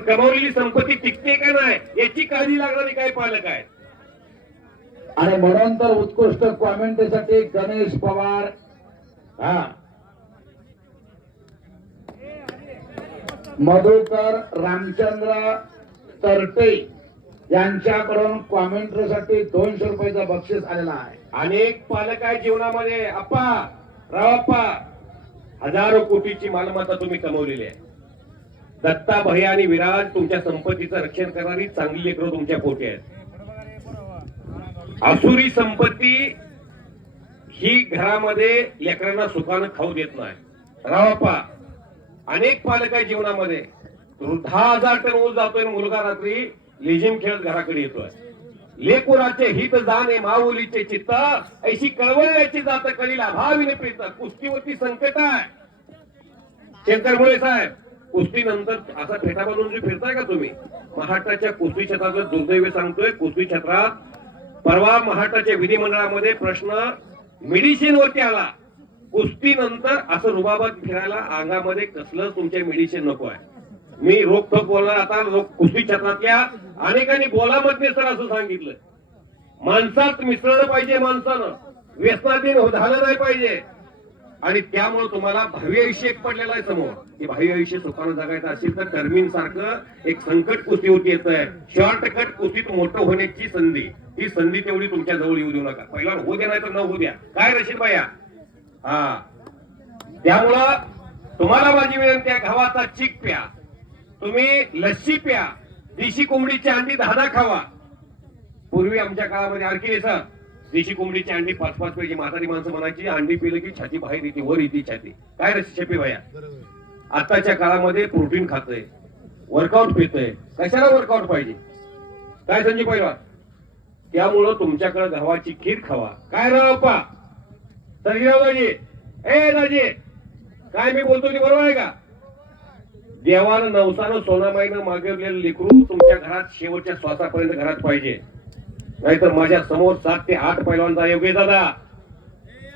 कमावलेली संपत्ती टिकते का नाही याची काळजी लागणारी काय पालक आहे आणि म्हणून तर उत्कृष्ट कॉमेंटसाठी गणेश पवार. हा. मधुकर रामचंद्र तरटे यांच्याकडून कॉमेंटरीसाठी दोनशे रुपयाचं बक्षीस आलेला आहे. अनेक पालक आहे जीवनामध्ये. अप्पा रावप्पा हजारो कोटीची मालमत्ता तुम्ही कमवलेली आहे. दत्ता भैया आणि विराज तुमच्या संपत्तीचं रक्षण करणारी चांगली लेकरं तुमच्या पोटी आहेत. असुरी संपत्ती ही घरामध्ये लेकरांना सुखानं खाऊ देत नाही. रावप्पा अनेक पालक आहे जीवनामध्ये. दहा हजार टन ऊस जातोय मुलगा रात्री लेझिम खेळत घराकडे येतोय. लेकुराचे हित जाणे माऊलीचे चित्त ऐशी कळवळ्याची जात कळीला भावीने प्रीत कुस्तीवरती संकट आहे. शंकरमुळे साहेब कुस्ती नंतर असा फेटा बांधून फिरताय का तुम्ही? महाराष्ट्राच्या कुस्ती क्षेत्राचं दुर्दैव सांगतोय. कुस्ती क्षेत्रात परवा महाराष्ट्राच्या विधिमंडळामध्ये प्रश्न मेडिसिन वरती आला. कुस्ती नंतर असं रुबाबात फिरायला अंगामध्ये कसलं तुमच्या मेडिसिन नको आहे. मी रोखोक बोलणार आता लोक कुस्ती क्षेत्रातल्या अनेकांनी बोला सर असं सांगितलं. माणसात मिसळलं पाहिजे माणसानं. व्यसनाधीन झालं नाही पाहिजे. आणि त्यामुळे तुम्हाला भावी आयुष्य एक पडलेलं आहे समोर. की भावी आयुष्य सुखानं जगायचं असेल तर टर्मिन सारखं एक संकट कुस्तीवरती येत आहे शॉर्टकट कुस्तीत मोठं होण्याची संधी. ती संधी तेवढी तुमच्या जवळ येऊ देऊ नका. पहिला होऊ द्या नाही तर न होऊ द्या. काय रशीद बाया हा. त्यामुळं तुम्हाला माझी विनंती आहे घावाचा चीक प्या. तुम्ही लस्सी प्या. देशी कोंबडीची अंडी दहा खावा. पूर्वी आमच्या काळामध्ये आणखी सर देशी कोंबडीची अंडी पाच पाच पैकी म्हातारी माणसं म्हणायची अंडी पिलं की छाती बाहेर येते वर येते छाती. काय रशी छपी भया? आताच्या काळामध्ये प्रोटीन खातोय वर्कआउट पितोय. कशाला वर्कआउट पाहिजे? काय संजय पहिला त्यामुळं तुमच्याकडे गव्हाची खीर खावा. काय राव अप्पा? सरजीराव दाजी ए दाजी काय मी बोलतो ते बरोबर आहे का? देवानं नवसानं सोनामाईनं मागवलेलं लेकरू तुमच्या घरात शेवटच्या श्वासापर्यंत घरात पाहिजे. नाहीतर माझ्यासमोर सात ते आठ पैलवानचा योग आहे दादा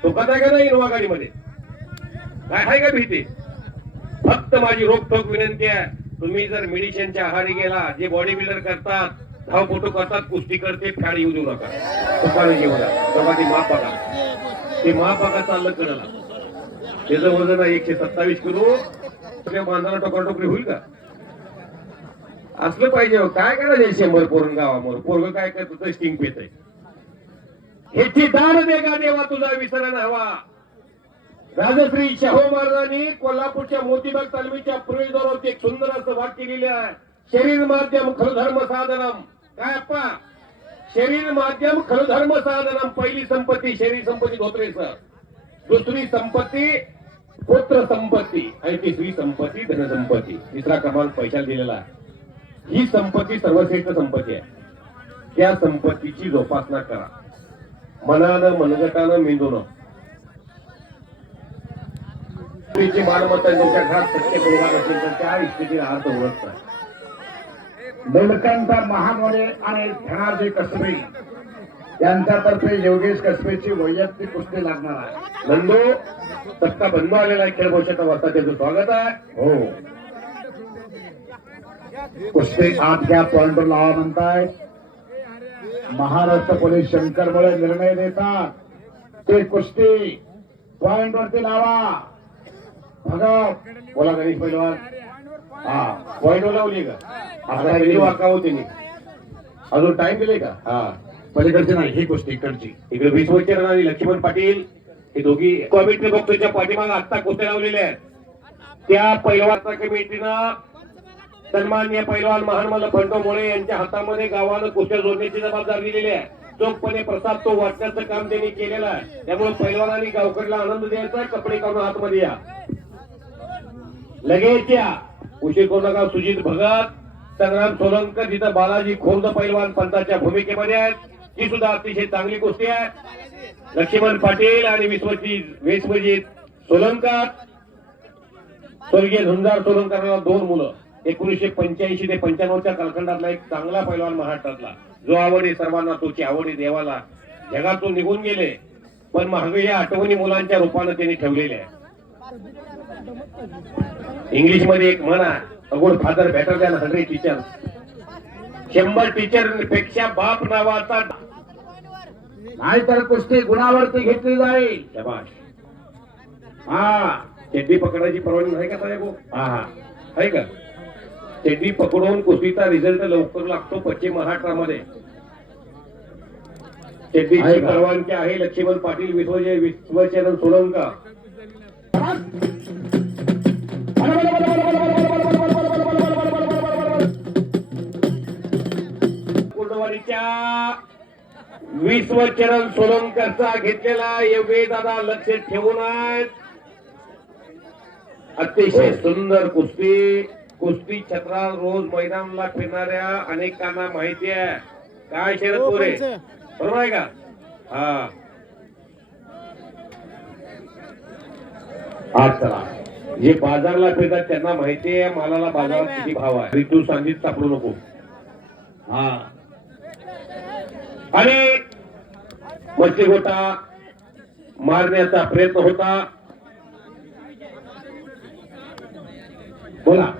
तो कदा का नाही इनोवा गाडीमध्ये? काय आहे का भीती? फक्त माझी रोखोक विनंती आहे. तुम्ही जर मेडिसिनच्या आहारी गेला जे बॉडी बिल्डर करतात धावपटू करतात कुस्ती करते फॅड येऊ देऊ नका. दुकाने घेऊ नका. तेव्हा ती माप बघा. ते माप बघा चाललं कळलं. त्याचं वजन एकशे सत्तावीस किलो. सगळ्या बांधाला टोकाटोकरी होईल का? असलं पाहिजे हो. काय करायचं शंभर पोरण गावामोर? पोरग काय करत? स्टिंग पेत ह्याची दान देगा देवा तुझा विसरण हवा. राजश्री शाहू महाराजांनी कोल्हापूरच्या मोतीबाग तालमीच्या प्रवेशद्वारावरती एक सुंदर असं वाक्य लिहिलं आहे. शरीर माध्यम खलधर्म साधनम. काय अप्पा? शरीर माध्यम खलधर्म साधनम. पहिली संपत्ती शरीर संपत्ती धोत्रे सर. दुसरी संपत्ती पुत्र संपत्ती. आणि तिसरी संपत्ती धनसंपत्ती तिसरा क्रमांक पैशाला दिलेला आहे. ही संपत्ती सर्वश्रेष्ठ संपत्ती आहे. त्या संपत्तीची जोपासना करा. मनानं मनगटानं मेंदून स्त्रीची मालमत्ता तुमच्या घरात सत्य बरोबर असेल तर त्या स्थितीला अर्थ ओळखत नाही. नीलकंठ महामोडे आणि धनाजी कसबे यांच्यातर्फे योगेश कसबेची वैयक्तिक कुस्ती लागणार आहे. नंदू सत्ता बंधू आलेला आहे खेळ भविष्यात. वाजता त्याचं स्वागत आहे. हो. कुस्ती आत घ्या पॉइंटवर लावा म्हणताय. महाराष्ट्र पोलीस शंकरमुळे निर्णय देतात. ते कुस्ती पॉइंट वरती लावा. बघा बोला गणेश पैलवान. हा पॉइंट लावली का? आता किती वाका होती मी अजून टाइम दिले का? हा. पलीकडची नाही ही कुस्ती इकडची. इकडे वीस वचर राहणारी लक्ष्मण पाटील हे दोघी कमिटी बघतोच्या पाठीमाग आत्ता कुस्त्या लावलेल्या आहेत. त्या पैलवान कमिटीनं सन्मान्य पैलवान महानमल मोळे यांच्या हातामध्ये गावानं कुशल जोडण्याची जबाबदारी दिलेली आहे. चोखपणे प्रसाद तो वाटण्याचं काम त्यांनी केलेलं आहे. त्यामुळे पैलवानांनी गावकडला आनंद द्यायचा कपडे काढून आतमध्ये या. लगेच या. उशीर करू नका सुजित भगत. संग्राम सोलंकर जिथं बालाजी खोर्द पैलवान पंताच्या भूमिकेमध्ये आहेत ही सुद्धा अतिशय चांगली गोष्टी आहे. लक्ष्मण पाटील आणि विश्वजित विश्वजित सोलंकर. स्वर्गीय झुंजार सोलंकरला दोन मुलं. एकोणीसशे पंच्याऐंशी ते पंच्याण्णवच्या कालखंडातला एक चांगला पैलवान महाराष्ट्रातला. जो आवडे सर्वांना तोची आवडी देवाला जगातून निघून गेले. पण महाग या आठवणी मुलांच्या रूपानं त्यांनी ठेवलेल्या आहे इंग्लिशमध्ये एक म्हण आहे good father better than hundred teacher शंभर टीचरपेक्षा बाप नावाचा नाहीतर कुस्ती गुणावरती घेतली जाईल. हा चड्डी पकडायची परवानगी आहे का साहेब? हा हा. आहे का? चड्डी पकडून कुस्तीचा रिझल्ट लवकर लागतो पश्चिम महाराष्ट्रामध्ये. का? परवानगी आहे लक्ष्मण पाटील विश्वजय विश्वचरण सोलंका. विश्वचरण सोलंकरचा घेतलेला योगे दादा लक्ष ठेवून आहेत. अतिशय सुंदर कुस्ती. कुस्ती छत्रा रोज मैदानाला फिरणाऱ्या अनेकांना माहिती आहे. काय शरद पोरे बरोबर आहे का? हा. आज चला. जे बाजारला फिरतात त्यांना माहिती आहे मालाला बाजारात किती भाव आहे. तू सांगीत सापडू नको. हा. आणि मच्छी गोटा मारण्याचा प्रयत्न होता. बोला.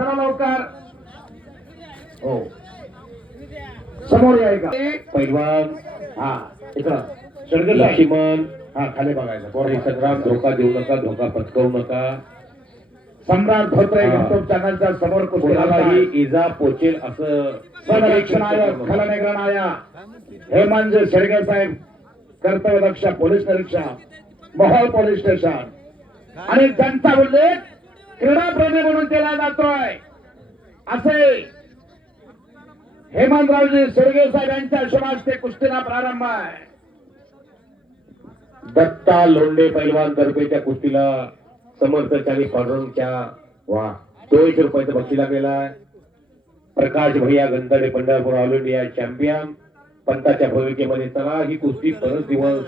चला लवकर. हो. समोर का पैलवान. हा इकडं. आहे. लक्ष्मण. हा खाली बघायचं. बरोबर. संग्राम धोका देऊ नका धोका पत्कवू नका. सम्राट धोत्रे. युट्यूब चॅनलच्या समोर कोणालाही इजा पोचेल असं संरक्षण आयोग खलनिग्रह आयोग हेमंत शेडगे साहेब कर्तव्य दक्ष पोलीस निरीक्षक मोहोळ पोलीस स्टेशन. आणि त्यांचा उल्लेख क्रीडाप्रेमी म्हणून केला जातोय. असे हेमंतरावजी शेडगे साहेब यांच्या शुभास्ते कुस्तीला प्रारंभ आहे. दत्ता लोंडे पैलवान तर्फेच्या कुस्तीला समर्थ आणि पांडुरंगच्या वा दोनशे रुपयाचा बक्षीला गेलाय प्रकाश भैया Gandhade Pandharpur all India champion पंताच्या भूमिकेमध्ये चला ही कुस्ती परत दिवस